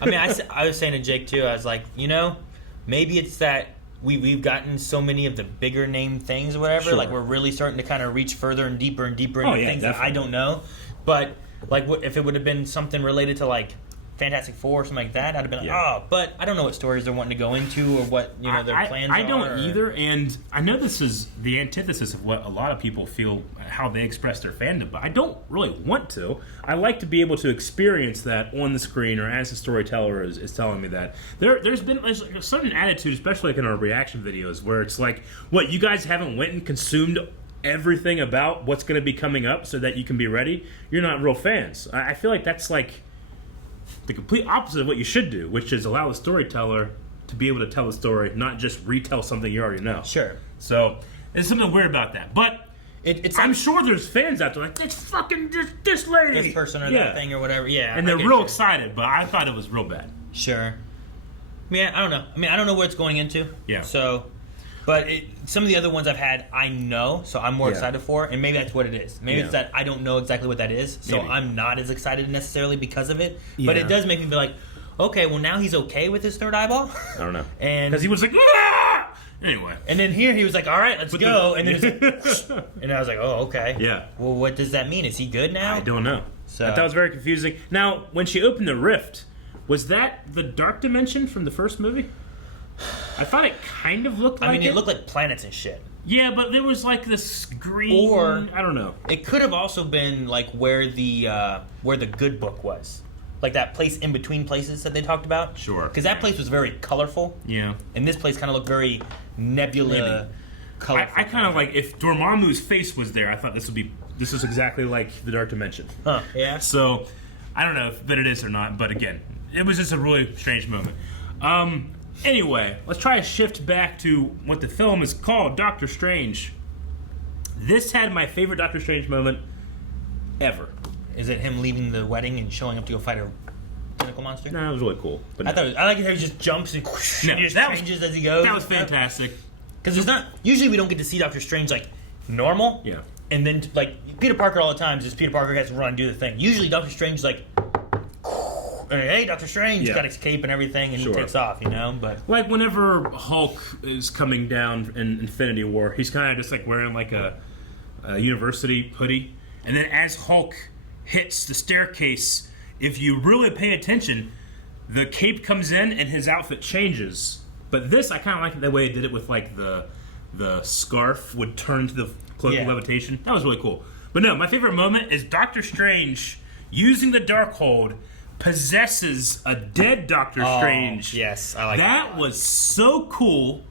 I mean, I was saying to Jake, too, I was like, you know, maybe it's that we've gotten so many of the bigger name things or whatever, like we're really starting to kind of reach further and deeper into things definitely. That I don't know. But, like, if it would have been something related to, like, Fantastic Four or something like that, I'd have been like, but I don't know what stories they're wanting to go into or what, you know, their plans are. I don't either, and I know this is the antithesis of what a lot of people feel, how they express their fandom, but I don't really want to. I like to be able to experience that on the screen or as the storyteller is telling me that. There's been a certain attitude, especially like in our reaction videos, where it's like, what, you guys haven't went and consumed everything about what's going to be coming up so that you can be ready? You're not real fans. I feel like that's like the complete opposite of what you should do, which is allow the storyteller to be able to tell the story, not just retell something you already know. Sure. So there's something weird about that. But it's I'm sure there's fans out there like, it's fucking this lady. This person or that thing or whatever. Yeah. And they're real excited, but I thought it was real bad. Sure. Yeah, I don't know. I mean, I don't know what it's going into. Yeah. So, but some of the other ones I've had, I know, so I'm more excited for, and maybe that's what it is. Maybe it's that I don't know exactly what that is, so I'm not as excited necessarily because of it. Yeah. But it does make me be like, okay, well now he's okay with his third eyeball. I don't know. And because he was like, ah! Anyway. And then here he was like, all right, let's go. And then it's like, and I was like, oh, okay. Yeah. Well, what does that mean? Is he good now? I don't know. So I thought it was very confusing. Now, when she opened the rift, was that the dark dimension from the first movie? I thought it kind of looked like it. I mean, it looked like planets and shit. Yeah, but there was like this green... Or... I don't know. It could have also been like where the good book was. Like that place in between places that they talked about. Sure. Because that place was very colorful. Yeah. And this place kind of looked very nebula colorful. I kind of like, if Dormammu's face was there, I thought this is exactly like the dark dimension. Huh, yeah. So, I don't know if it is or not, but again, it was just a really strange moment. Anyway, let's try to shift back to what the film is called, Doctor Strange. This had my favorite Doctor Strange moment ever. Is it him leaving the wedding and showing up to go fight a tentacle monster? No, it was really cool. But I like it how he just jumps and he just changes as he goes. That was fantastic. Because it's not, usually we don't get to see Doctor Strange like normal. Yeah. And then like Peter Parker all the time, just Peter Parker has to run and do the thing. Usually Doctor Strange is like, hey, Doctor Strange, got his cape and everything, and he takes off, you know? But like whenever Hulk is coming down in Infinity War, he's kind of just like wearing like a university hoodie. And then as Hulk hits the staircase, if you really pay attention, the cape comes in and his outfit changes. But this, I kind of like the way they did it with like the scarf would turn to the cloak of levitation. That was really cool. But no, my favorite moment is Doctor Strange using the Darkhold possesses a dead Doctor Strange. Yes, I like that. That was so cool.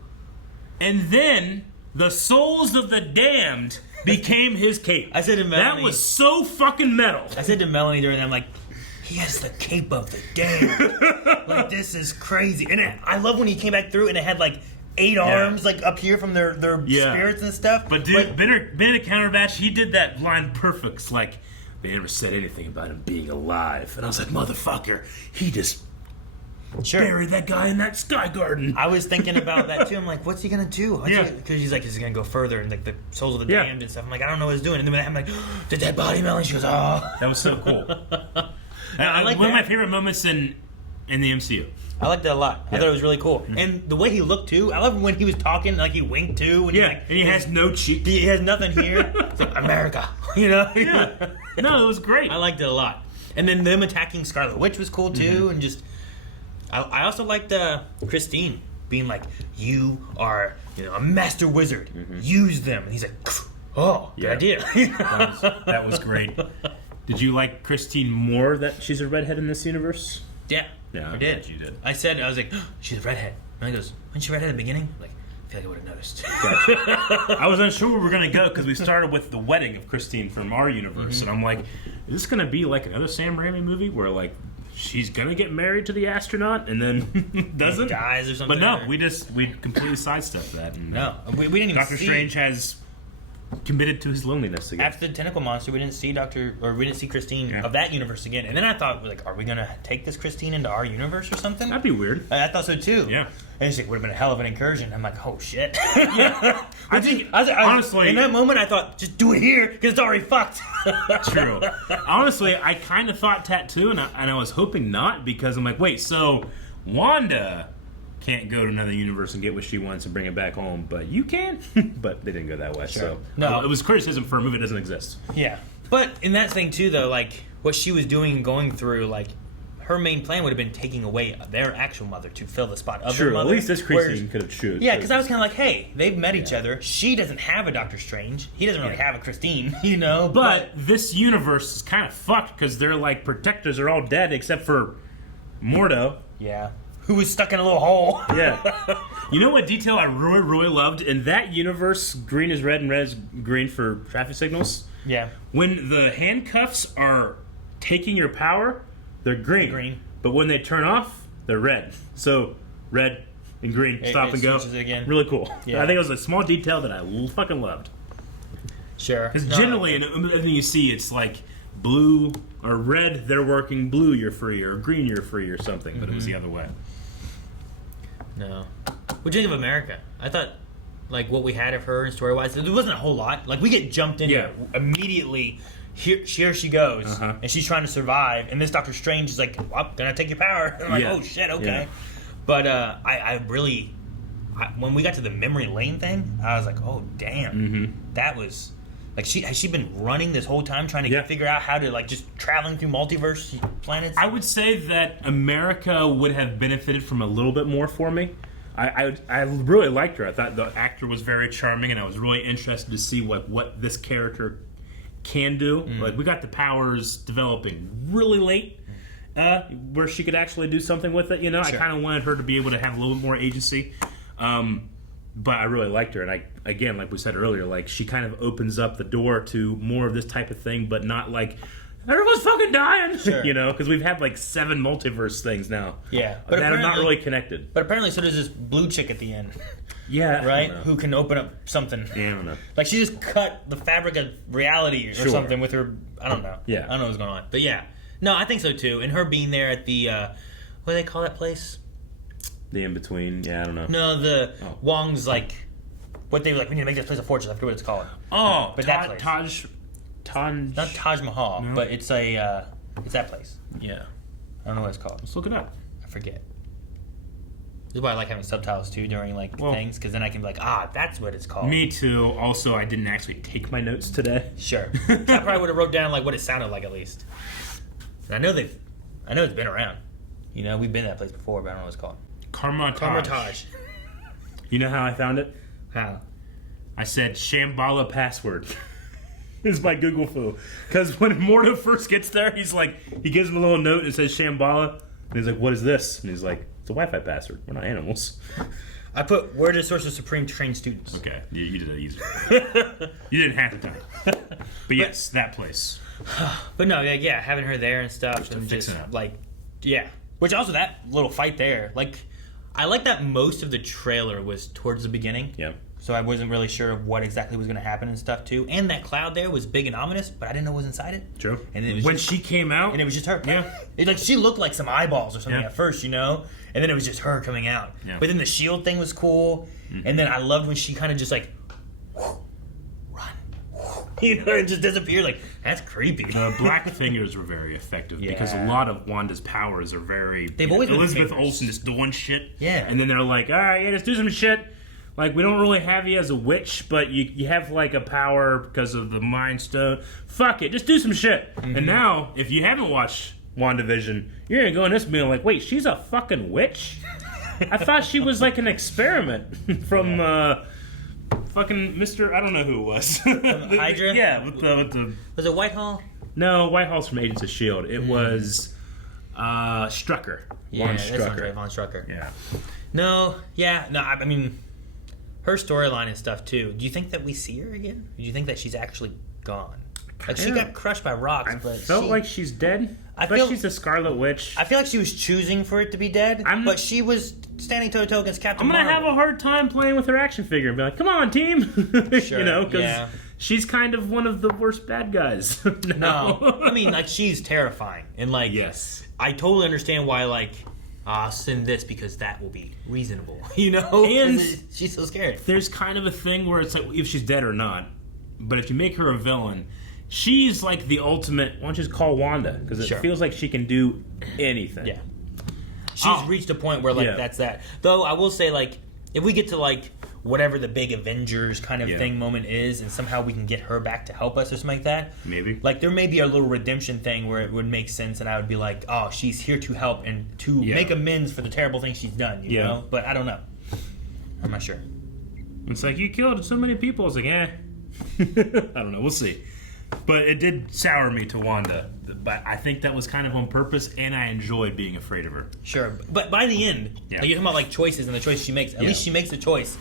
And then the souls of the damned became his cape. I said to Melanie, that was so fucking metal. I said to Melanie during that, I'm like, he has the cape of the damned. Like, this is crazy. And I love when he came back through and it had like 8 arms like up here from their spirits and stuff. But dude, Benedict Cumberbatch, he did that line perfect. It's like, they never said anything about him being alive. And I was like, motherfucker, he just buried that guy in that sky garden. I was thinking about that too. I'm like, what's he gonna do? Because he's like, he's gonna go further and like the souls of the damned and stuff. I'm like, I don't know what he's doing. And then I'm like, the dead body, Melanie. She goes, oh. That was so cool. I like one of my favorite moments in the MCU. I liked that a lot. I thought it was really cool. Mm-hmm. And the way he looked too. I love when he was talking, like he winked too. When and he has no cheek. He has nothing here. It's like, America. You know? Yeah. No, it was great. I liked it a lot. And then them attacking Scarlet Witch was cool too. Mm-hmm. And just, I also liked Christine being like, you are a master wizard. Mm-hmm. Use them. And he's like, oh, good idea. that was great. Did you like Christine more that she's a redhead in this universe? Yeah, I did. You did. I was like, oh, she's a redhead. And he goes, wasn't she redhead at the beginning? I'm like, I feel like I would have noticed. Gotcha. I was unsure where we were going to go because we started with the wedding of Christine from our universe. Mm-hmm. And I'm like, is this going to be like another Sam Raimi movie where like she's going to get married to the astronaut and then doesn't? He dies or something? But no, we completely sidestepped that. And, no, we didn't even Doctor Strange has committed to his loneliness again. After the tentacle monster, we didn't see Christine of that universe again. And then I thought, like, are we gonna take this Christine into our universe or something? That'd be weird. I thought so too. Yeah. And it's like, would have been a hell of an incursion. I'm like, oh shit. Yeah. Honestly, in that moment, I thought, just do it here because it's already fucked. True. Honestly, I kind of thought Tattoo, and I was hoping not because I'm like, wait, so Wanda can't go to another universe and get what she wants and bring it back home, but you can. But they didn't go that way. Sure. So no, it was criticism for a movie that doesn't exist. Yeah, but in that thing too, though, like what she was doing and going through, like her main plan would have been taking away their actual mother to fill the spot of their mother. At least this Christine could have chosen. Yeah, because I was kind of like, hey, they've met each other. She doesn't have a Doctor Strange. He doesn't really have a Christine, But this universe is kind of fucked because their like protectors are all dead except for Mordo. Yeah. Who was stuck in a little hole. Yeah. You know what detail I really, really loved? In that universe, green is red and red is green for traffic signals. Yeah. When the handcuffs are taking your power, they're green. But when they turn off, they're red. So, red and green, stop and go. It again. Really cool. Yeah. I think it was a small detail that I fucking loved. Sure. Because generally, in everything you see, it's like blue or red, they're working, blue, you're free, or green, you're free, or something. But it was the other way. No. What do you think of America? I thought, like, what we had of her and story-wise, there wasn't a whole lot. Like, we get jumped in immediately. Here she goes, and she's trying to survive. And this Doctor Strange is like, well, gonna take your power. And I'm like, oh, shit, okay. Yeah. But I really, when we got to the memory lane thing, I was like, oh, damn. That was... Like, has she been running this whole time trying to figure out how to, like, just traveling through multiverse planets? I would say that America would have benefited from a little bit more for me. I really liked her. I thought the actor was very charming, and I was really interested to see what this character can do. Like, we got the powers developing really late, where she could actually do something with it. Sure. I kind of wanted her to be able to have a little bit more agency. But I really liked her, and again, like we said earlier, like she kind of opens up the door to more of this type of thing, but not like everyone's fucking dying, sure. Because we've had like 7 multiverse things now, that are not really connected. But apparently, so does this blue chick at the end, right? Who can open up something? Yeah, I don't know. Like she just cut the fabric of reality or something with her. I don't know. Yeah, I don't know what's going on, but no, I think so too. And her being there at the what do they call that place? The in-between, I don't know. No, Wong's like, what they were like, we need to make this place a fortress. I forget what it's called. Oh, but that place. Not Taj Mahal, but it's it's that place. Yeah. I don't know what it's called. Let's look it up. I forget. This is why I like having subtitles too during things, because then I can be like, that's what it's called. Me too. Also, I didn't actually take my notes today. Sure. I probably would have wrote down what it sounded like at least. And I know it's been around. We've been to that place before, but I don't know what it's called. Karmatage. You know how I found it? How? I said Shambhala password. Is my Google foo. Because when Mordo first gets there, he's like, he gives him a little note and says Shambhala. And he's like, what is this? And he's like, it's a Wi-Fi password. We're not animals. I put where does Sorcerer Supreme train students? Okay, you did it easy. You didn't have to. But yes, that place. But no, yeah, having her there and stuff, and just like, yeah. Which also that little fight there, like, I like that most of the trailer was towards the beginning. Yeah. So I wasn't really sure of what exactly was going to happen and stuff too. And that cloud there was big and ominous, but I didn't know what was inside it. True. And it was when she came out, and it was just her. Yeah. Like she looked like some eyeballs or something at first, you know, and then it was just her coming out. Yeah. But then the shield thing was cool, and then I loved when she kind of just like run, you know, and just disappeared. Like that's creepy. The black fingers were very effective because a lot of Wanda's powers are very. They've always been Elizabeth fingers. Olsen just doing shit. Yeah. And then they're like, all right, yeah, just do some shit. Like, we don't really have you as a witch, but you have, like, a power because of the Mind Stone. Fuck it, just do some shit. And now, if you haven't watched WandaVision, you're going to go in this being like, wait, she's a fucking witch? I thought she was, like, an experiment from fucking Mr. I don't know who it was. Hydra? Yeah, with the... Was it Whitehall? No, Whitehall's from Agents of S.H.I.E.L.D. It was Strucker. Yeah, Von that sounds right, Von Strucker. Yeah. No, I mean... Her storyline and stuff too. Do you think that we see her again? Do you think that she's actually gone? Like she got crushed by rocks, but felt like she's dead. But she's a Scarlet Witch. I feel like she was choosing for it to be dead, but she was standing toe to toe against Captain Marvel. I'm gonna have a hard time playing with her action figure and be like, "Come on, team!" Sure, you know, because she's kind of one of the worst bad guys. No, I mean like she's terrifying, and like I totally understand why like. Send this because that will be reasonable, you know? And she's so scary. There's kind of a thing where it's like, if she's dead or not, but if you make her a villain, she's like the ultimate, why don't you just call Wanda? Because it feels like she can do anything. Yeah. She's reached a point where, like, that's that. Though, I will say, like, if we get to, like, whatever the big Avengers kind of thing moment is, and somehow we can get her back to help us or something like that. Maybe. Like, there may be a little redemption thing where it would make sense, and I would be like, oh, she's here to help and to make amends for the terrible things she's done, you know? But I don't know. I'm not sure. It's like, you killed so many people. It's like, I don't know. We'll see. But it did sour me to Wanda. But I think that was kind of on purpose, and I enjoyed being afraid of her. Sure. But by the end, like, you're talking about, like, choices and the choice she makes. At least she makes the choice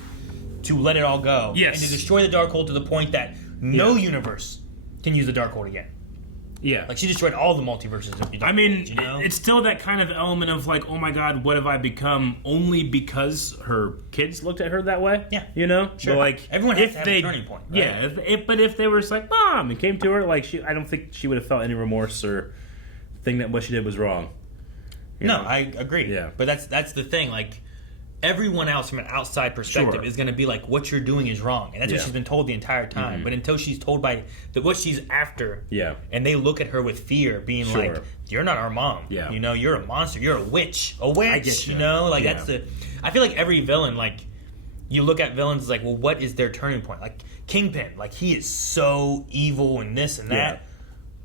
to let it all go. And to destroy the Darkhold to the point that no universe can use the Darkhold again. Yeah. Like, she destroyed all the multiverses of the Darkhold. I mean, you know? It's still that kind of element of, like, oh my god, what have I become? Only because her kids looked at her that way? Yeah. You know? Sure. But, like, everyone has to have a turning point, right? Yeah. But if they were just like, Mom, and came to her, like, I don't think she would have felt any remorse or think that what she did was wrong. You know? I agree. Yeah. But that's the thing, like... Everyone else from an outside perspective is going to be like, what you're doing is wrong. And that's what she's been told the entire time. But until she's told by what she's after, and they look at her with fear, being like, you're not our mom. Yeah. You know, you're a monster. You're a witch. A witch. I get you. You know? Like, that's the... I feel like every villain, like, you look at villains as like, well, what is their turning point? Like, Kingpin. Like, he is so evil and this and that. Yeah.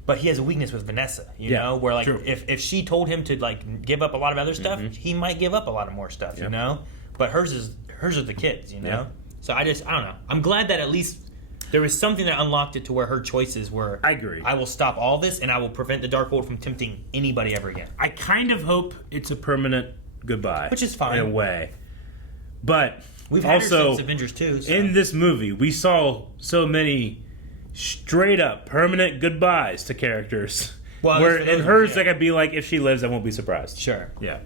But he has a weakness with Vanessa, you know, where like if she told him to like give up a lot of other stuff, he might give up a lot of more stuff, you know. But hers are the kids, you know. Yeah. So I don't know. I'm glad that at least there was something that unlocked it to where her choices were. I agree. I will stop all this, and I will prevent the Darkhold from tempting anybody ever again. I kind of hope it's a permanent goodbye, which is fine in a way. But we've had also, her since Avengers 2. So. In this movie, we saw so many straight up permanent goodbyes to characters. Well, where in hers, like, I'd be like, if she lives, I won't be surprised. Sure. Yeah.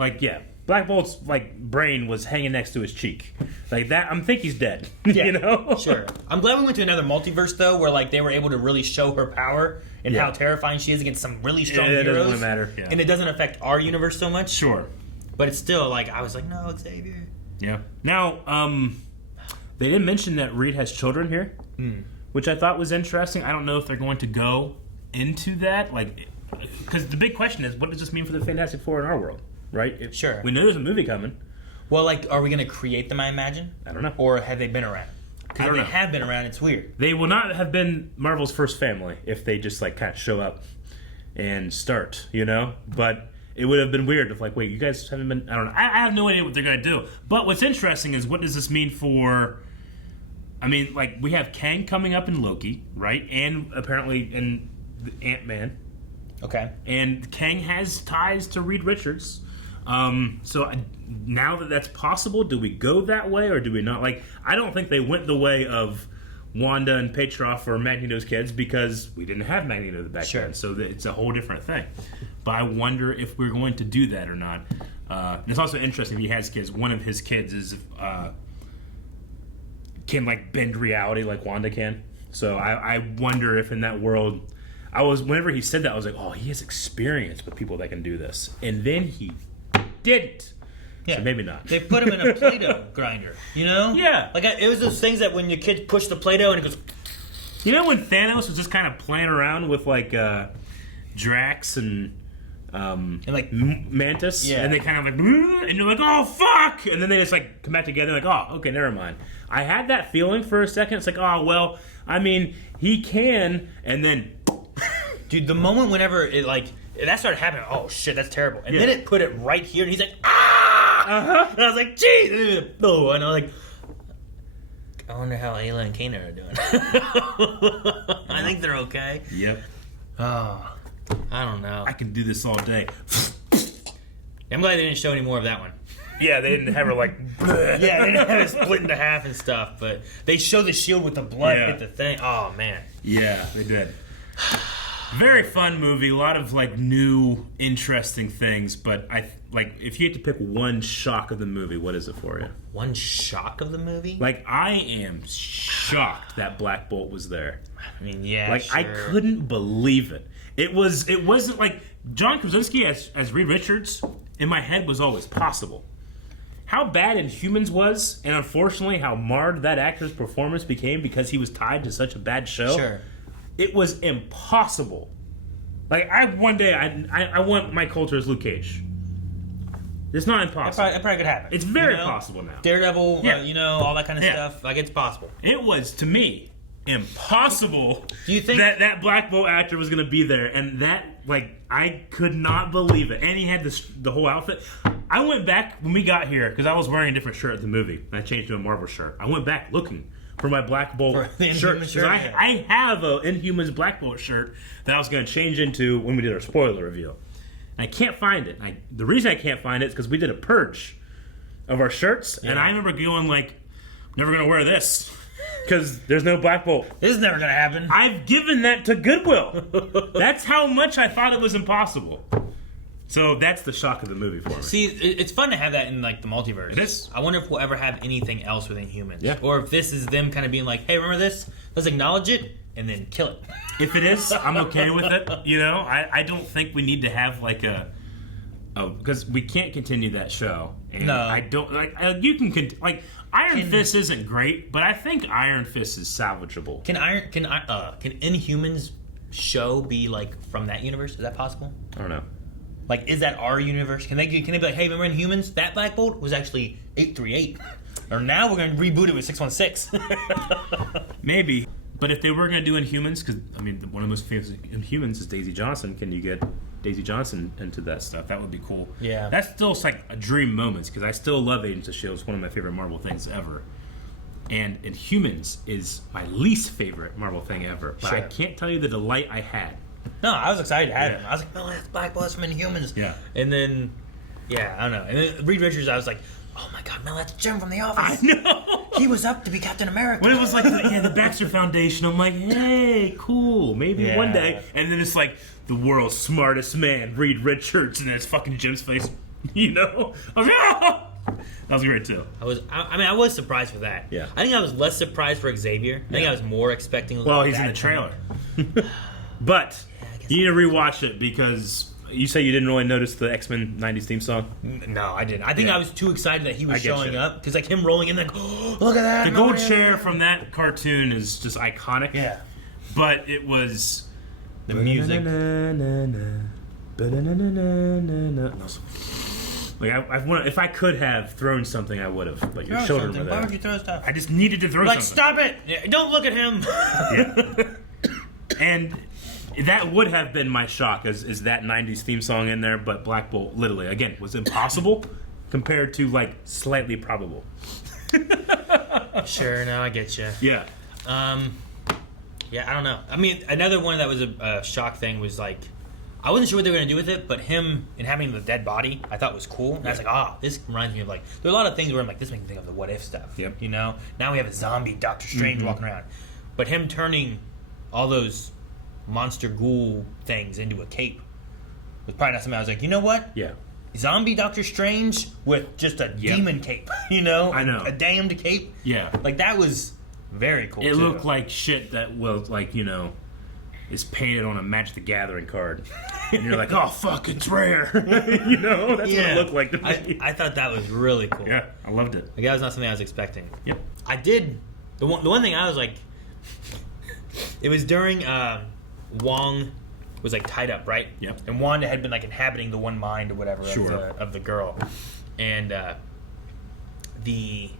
Like, Black Bolt's like brain was hanging next to his cheek, like that. I think he's dead. You know. Sure. I'm glad we went to another multiverse though, where like they were able to really show her power and how terrifying she is against some really strong heroes. It doesn't really matter. Yeah. And it doesn't affect our universe so much. Sure. But it's still like I was like, no, Xavier. Yeah. Now, they didn't mention that Reed has children here. Which I thought was interesting. I don't know if they're going to go into that, like, because the big question is, what does this mean for the Fantastic Four in our world, right? Sure. We know there's a movie coming. Well, like, are we going to create them, I imagine? I don't know. Or have they been around? Because if they have been around, it's weird. They will not have been Marvel's first family if they just, like, kind of show up and start, you know? But it would have been weird if, like, wait, you guys haven't been, I don't know. I have no idea what they're going to do. But what's interesting is, what does this mean for... I mean, like, we have Kang coming up in Loki, right? And apparently in Ant-Man. Okay. And Kang has ties to Reed Richards. Now that that's possible, do we go that way or do we not? Like, I don't think they went the way of Wanda and Petrov or Magneto's kids because we didn't have Magneto back then, so it's a whole different thing. But I wonder if we're going to do that or not. And it's also interesting. He has kids. One of his kids is can like bend reality like Wanda can. So I wonder if in that world, whenever he said that, I was like, oh, he has experience with people that can do this, and then he didn't. Yeah. So maybe not. They put him in a Play-Doh grinder, you know? Yeah. Like, it was those things that when your kids push the Play-Doh and it goes... You know when Thanos was just kind of playing around with, like, Drax and like, Mantis? Yeah. And they kind of like... And you're like, oh, fuck! And then they just, like, come back together like, oh, okay, never mind. I had that feeling for a second. It's like, oh, well, I mean, he can, and then... Dude, the moment whenever it, like... That started happening. Oh, shit, that's terrible. And then it put it right here, and he's like, ah! And I was like, geez. Oh, and I'm like, I wonder how Ayla and Kanan are doing. I think they're okay. Yep. Oh, I don't know. I can do this all day. I'm glad they didn't show any more of that one. Yeah, they didn't have her like... Yeah, they didn't have it split into half and stuff, but they show the shield with the blood hit the thing. Oh, man. Yeah, they did. Very fun movie. A lot of like new, interesting things. But if you had to pick one shock of the movie, what is it for you? One shock of the movie? Like, I am shocked that Black Bolt was there. I mean, yeah, like sure. I couldn't believe it. It wasn't like John Krasinski as Reed Richards in my head was always possible. How bad Inhumans was, and unfortunately how marred that actor's performance became because he was tied to such a bad show. Sure. It was impossible. Like, one day I want Mike Coulter as Luke Cage. It's not impossible. That probably could happen. It's very possible now. Daredevil, all that kind of stuff. Like, it's possible. It was, to me, impossible. Do you think that Black Bolt actor was going to be there? And that, like, I could not believe it. And he had the whole outfit. I went back when we got here because I was wearing a different shirt at the movie. And I changed to a Marvel shirt. I went back looking for my Black Bolt shirt. I have a Inhumans Black Bolt shirt that I was going to change into when we did our spoiler review. And I can't find it. The reason I can't find it is because we did a purge of our shirts, and I remember going like, I'm never going to wear this because there's no Black Bolt. This is never going to happen. I've given that to Goodwill. That's how much I thought it was impossible. So that's the shock of the movie for me. See, it's fun to have that in like the multiverse. It is. I wonder if we'll ever have anything else with Inhumans. Yeah. Or if this is them kind of being like, hey, remember this? Let's acknowledge it and then kill it. If it is, I'm okay with it. I don't think we need to have like because we can't continue that show. And no. I don't like you can like Iron Fist isn't great, but I think Iron Fist is salvageable. Can Inhumans show be like from that universe? Is that possible? I don't know. Like, is that our universe? Can they be like, hey, remember Inhumans? That Black Bolt was actually 838. Or now we're going to reboot it with 616. Maybe. But if they were going to do Inhumans, because, I mean, one of the most famous Inhumans is Daisy Johnson. Can you get Daisy Johnson into that stuff? That would be cool. Yeah. That's still like a dream moments, because I still love Agents of S.H.I.E.L.D. It's one of my favorite Marvel things ever. And Inhumans is my least favorite Marvel thing ever. But I can't tell you the delight I had. No, I was excited to have him. I was like, that's Black Bolt from Inhumans. Yeah. And then, I don't know. And then Reed Richards, I was like, oh my God, Mel, that's Jim from The Office. I know. He was up to be Captain America. When it was like, the Baxter Foundation, I'm like, hey, cool, maybe one day. And then it's like, the world's smartest man, Reed Richards, and then it's fucking Jim's face, I was like, ah! That was great too. I was surprised for that. Yeah. I think I was less surprised for Xavier. I think I was more expecting. Well, he's in the trailer. But you need to rewatch it because you say you didn't really notice the X-Men 90s theme song? No, I didn't. I think I was too excited that he was showing up because like him rolling in like, oh, look at that. The gold chair from that cartoon is just iconic. Yeah. But it was the music. Like if I could have thrown something, I would have. But your children were there. Why would you throw stuff? I just needed to throw something. Stop it! Don't look at him. Yeah. And that would have been my shock, is that 90s theme song in there, but Black Bolt, literally, again, was impossible compared to, like, slightly probable. Sure, no, I get you. Yeah. I don't know. I mean, another one that was a shock thing was, like, I wasn't sure what they were going to do with it, but him inhabiting the dead body, I thought was cool. And I was like, this reminds me of like, there are a lot of things where I'm like, this makes me think of the What If stuff. Yep. You know? Now we have a zombie Doctor Strange walking around. But him turning all those monster ghoul things into a cape was probably not something I was like, you know what? Yeah. Zombie Doctor Strange with just a demon cape, you know? I know. A damned cape. Yeah. Like, that was very cool, It looked like shit that was, like, you know, is painted on a Magic the Gathering card. And you're like, oh, fuck, it's rare. You know? That's what it looked like to me. I thought that was really cool. Yeah, I loved it. Like, that was not something I was expecting. Yep. I did... The one thing I was like... It was during... Wong was, like, tied up, right? Yep. And Wanda had been, like, inhabiting the one mind or whatever of the girl. And the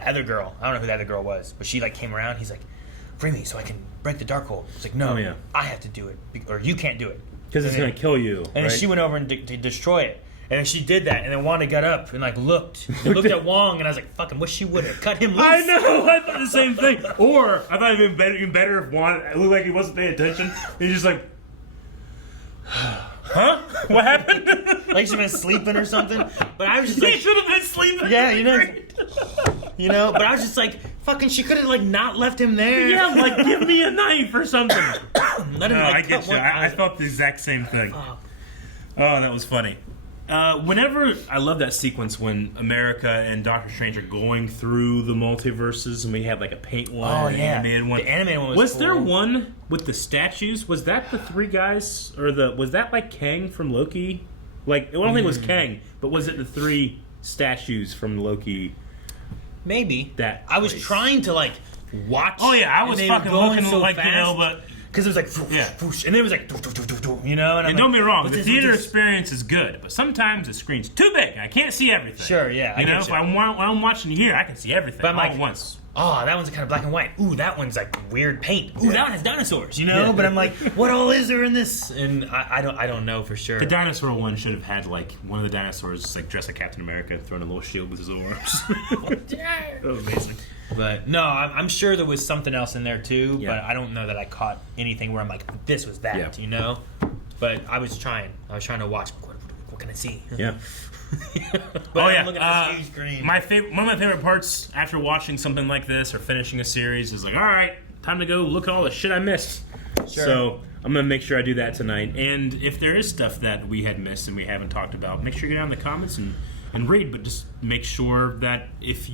other girl... I don't know who the other girl was, but she, like, came around. He's like, free me so I can break the Darkhold. It's like, no, I have to do it. Or you can't do it. Because it's going to kill you. And then she went over and to destroy it. And then she did that, and then Wanda got up and like looked at Wong, and I was like, "Fucking wish she would have cut him loose." I know, I thought the same thing. Or I thought it'd been even better if Wanda looked like he wasn't paying attention. He's just like, "Huh? What happened?" Like she'd been sleeping or something. But I was just like, "He should have been sleeping." Yeah, you know. But I was just like, "Fucking, she could have like not left him there." Yeah, like give me a knife or something. Let him, like, I get you. I felt the exact same thing. Oh, that was funny. Whenever I love that sequence when America and Doctor Strange are going through the multiverses, and we have like a paint one, an animated one. The animated one was cool. there one with the statues? Was that the three guys, or was that like Kang from Loki? Like I don't think it was Kang, but was it the three statues from Loki? Maybe. That I was trying to like watch. Oh yeah, I was fucking looking so like fast. You know, but. Because it was like, whoosh, and then it was like, you know? And don't be wrong, the theater experience is good, but sometimes the screen's too big, and I can't see everything. Sure, yeah. You know, if I'm watching here, I can see everything but all at once. Oh, that one's kind of black and white. Ooh, that one's like weird paint. Ooh, that one has dinosaurs, you know? But I'm like, what all is there in this? And I don't know for sure. The dinosaur one should have had like one of the dinosaurs like dressed like Captain America, throwing a little shield with his arms. That was amazing. But no, I'm sure there was something else in there too. Yeah. But I don't know that I caught anything where I'm like, this was that, you know. But I was trying to watch. What can I see? Yeah. But I'm looking at this huge screen. One of my favorite parts after watching something like this or finishing a series is like, all right, time to go look at all the shit I missed. Sure. So I'm gonna make sure I do that tonight. And if there is stuff that we had missed and we haven't talked about, make sure you get down in the comments and read, but just make sure that if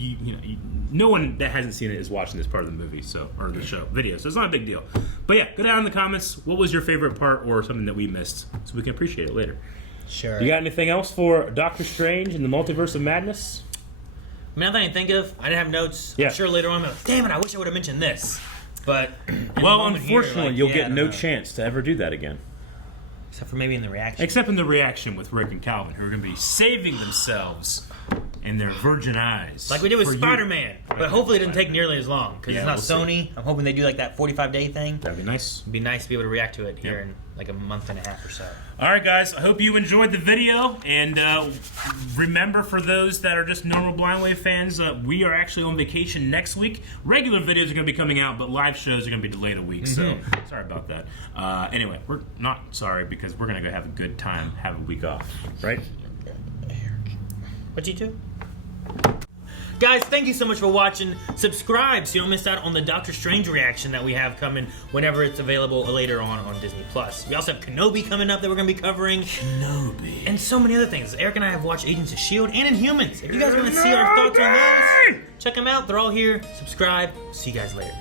no one that hasn't seen it is watching this part of the movie, or the show video, so it's not a big deal. But yeah, go down in the comments. What was your favorite part or something that we missed, so we can appreciate it later. Sure. You got anything else for Doctor Strange and the Multiverse of Madness? I mean, nothing I can think of. I didn't have notes. Yeah. I'm sure later on I'm like, damn it, I wish I would have mentioned this. But well, unfortunately, you'll get no chance to ever do that again. Except for maybe in the reaction. Except in the reaction with Rick and Calvin, who are going to be saving themselves in their virgin eyes. Like we did with Spider-Man. But hopefully it didn't take nearly as long. Because it's not Sony. See. I'm hoping they do like that 45-day thing. That'd be nice. It'd be nice to be able to react to it here in like a month and a half or so. All right, guys. I hope you enjoyed the video. And remember, for those that are just normal Blind Wave fans, we are actually on vacation next week. Regular videos are going to be coming out, but live shows are going to be delayed a week. So sorry about that. Anyway, we're not sorry because we're going to go have a good time, have a week off. Right? What'd you do? Guys, thank you so much for watching. Subscribe so you don't miss out on the Doctor Strange reaction that we have coming whenever it's available later on Disney+. We also have Kenobi coming up that we're going to be covering. Kenobi. And so many other things. Eric and I have watched Agents of S.H.I.E.L.D. and Inhumans. If you guys want to see our thoughts on those, check them out. They're all here. Subscribe. See you guys later.